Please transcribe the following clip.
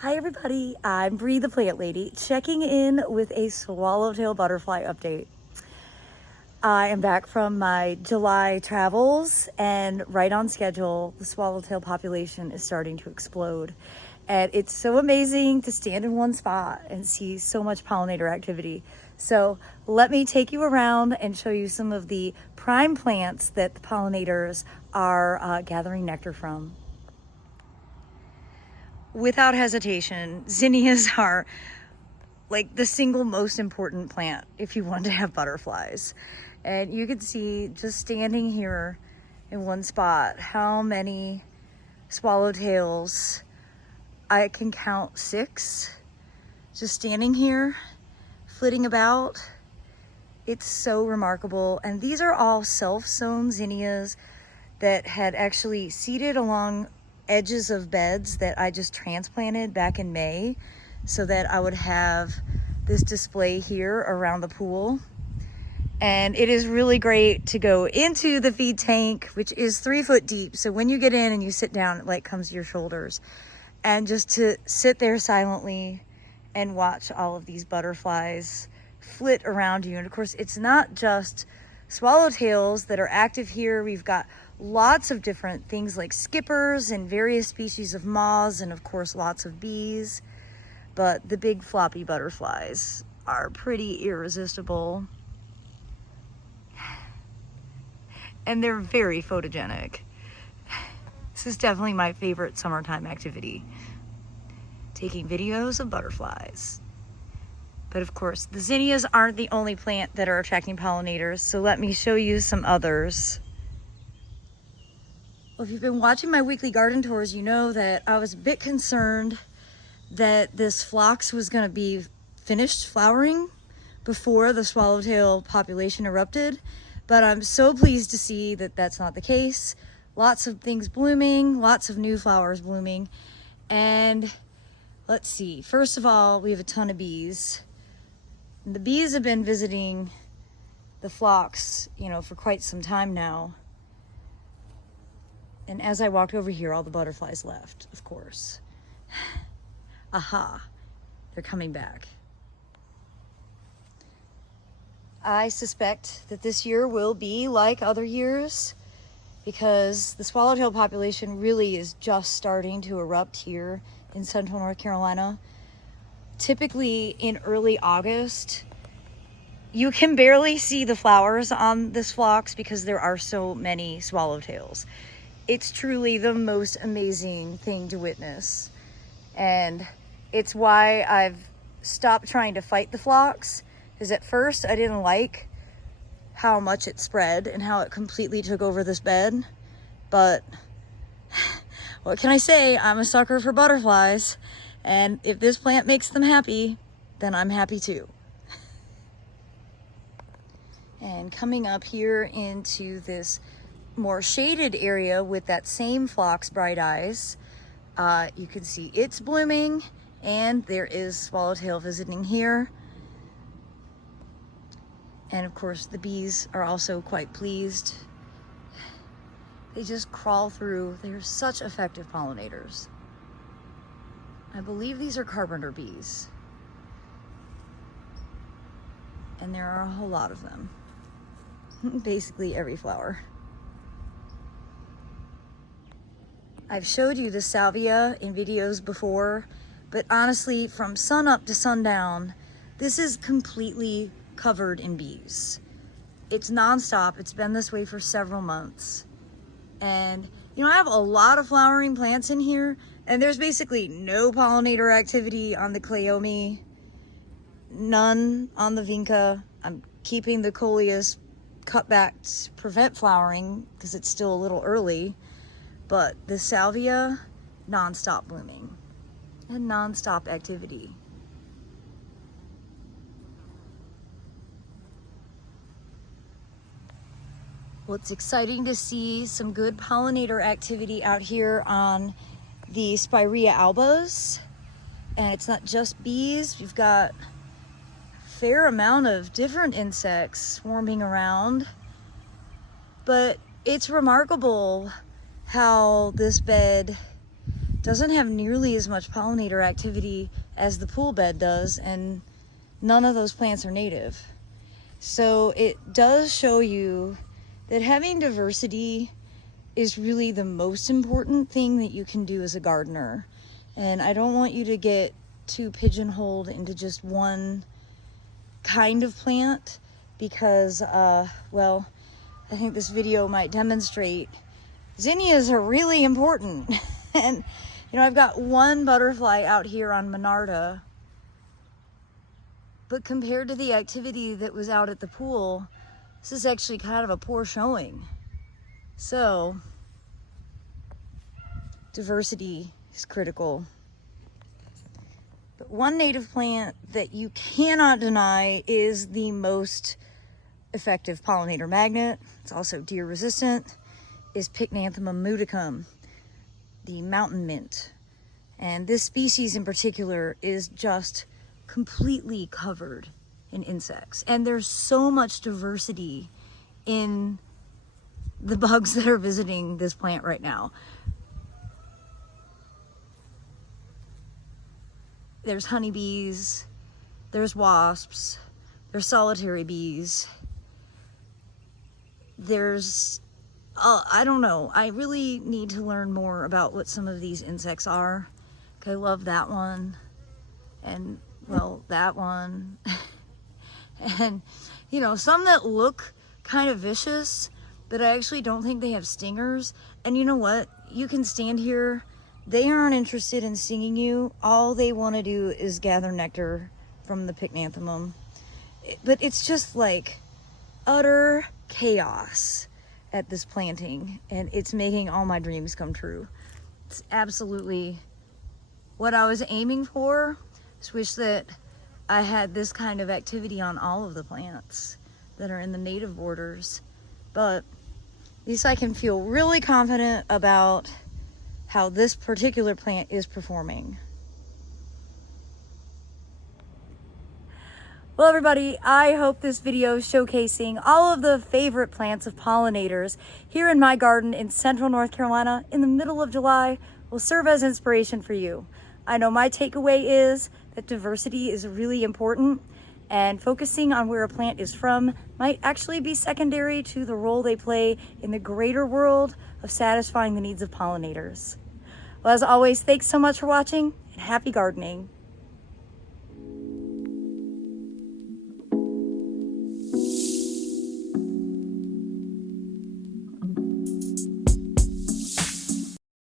Hi everybody, I'm Bree the Plant Lady, checking in with a swallowtail butterfly update. I am back from my July travels and right on schedule. The swallowtail population is starting to explode. And it's so amazing to stand in one spot and see so much pollinator activity. So let me take you around and show you some of the prime plants that the pollinators are gathering nectar from. Without hesitation, zinnias are like the single most important plant if you want to have butterflies. And you can see just standing here in one spot how many swallowtails. I can count 6 just standing here flitting about. It's so remarkable. And these are all self-sown zinnias that had actually seeded along edges of beds that I just transplanted back in May so that I would have this display here around the pool. And it is really great to go into the feed tank, which is 3 foot deep. So when you get in and you sit down, it like comes to your shoulders. And just to sit there silently and watch all of these butterflies flit around you. And of course, it's not just swallowtails that are active here. We've got lots of different things like skippers and various species of moths, and of course lots of bees. But the big floppy butterflies are pretty irresistible. And they're very photogenic. This is definitely my favorite summertime activity, taking videos of butterflies. But of course, the zinnias aren't the only plant that are attracting pollinators, so let me show you some others. Well, if you've been watching my weekly garden tours, you know that I was a bit concerned that this phlox was going to be finished flowering before the swallowtail population erupted, but I'm so pleased to see that that's not the case. Lots of things blooming, lots of new flowers blooming. And let's see, first of all, we have a ton of bees. And the bees have been visiting the phlox, for quite some time now. And as I walked over here, all the butterflies left, of course. Aha, they're coming back. I suspect that this year will be like other years, because the swallowtail population really is just starting to erupt here in central North Carolina. Typically in early August, you can barely see the flowers on this phlox because there are so many swallowtails. It's truly the most amazing thing to witness. And it's why I've stopped trying to fight the phlox, because at first I didn't like how much it spread and how it completely took over this bed. But what can I say? I'm a sucker for butterflies, and if this plant makes them happy, then I'm happy too. And coming up here into this more shaded area with that same phlox bright eyes, you can see it's blooming, and there is swallowtail visiting here. And of course, the bees are also quite pleased. They just crawl through. They're such effective pollinators. I believe these are carpenter bees. And there are a whole lot of them. Basically every flower. I've showed you the salvia in videos before, but honestly, from sun up to sundown, this is completely covered in bees. It's nonstop. It's been this way for several months. And I have a lot of flowering plants in here, and there's basically no pollinator activity on the cleome, none on the vinca. I'm keeping the coleus cut back to prevent flowering because it's still a little early, but the salvia, nonstop blooming and nonstop activity. Well, it's exciting to see some good pollinator activity out here on the Spirea albas. And it's not just bees. We've got a fair amount of different insects swarming around. But it's remarkable how this bed doesn't have nearly as much pollinator activity as the pool bed does, and none of those plants are native. So it does show you that having diversity is really the most important thing that you can do as a gardener. And I don't want you to get too pigeonholed into just one kind of plant, because, well, I think this video might demonstrate zinnias are really important. And, you know, I've got one butterfly out here on Monarda, but compared to the activity that was out at the pool, this is actually kind of a poor showing. So, diversity is critical. But one native plant that you cannot deny is the most effective pollinator magnet, it's also deer resistant, is Pycnanthemum mudicum, the mountain mint. And this species in particular is just completely covered in insects. And there's so much diversity in the bugs that are visiting this plant right now. There's honeybees, there's wasps, there's solitary bees, there's, I don't know, I really need to learn more about what some of these insects are. I love that one, and well, that one, and you know, some that look kind of vicious, but I actually don't think they have stingers. And you know what, you can stand here, they aren't interested in stinging you, all they want to do is gather nectar from the Pycnanthemum. But it's just like utter chaos at this planting, and it's making all my dreams come true. It's absolutely what I was aiming for. Just wish that I had this kind of activity on all of the plants that are in the native borders, but at least I can feel really confident about how this particular plant is performing. Well, everybody, I hope this video showcasing all of the favorite plants of pollinators here in my garden in central North Carolina in the middle of July will serve as inspiration for you. I know my takeaway is that diversity is really important, and focusing on where a plant is from might actually be secondary to the role they play in the greater world of satisfying the needs of pollinators. Well, as always, thanks so much for watching, and happy gardening.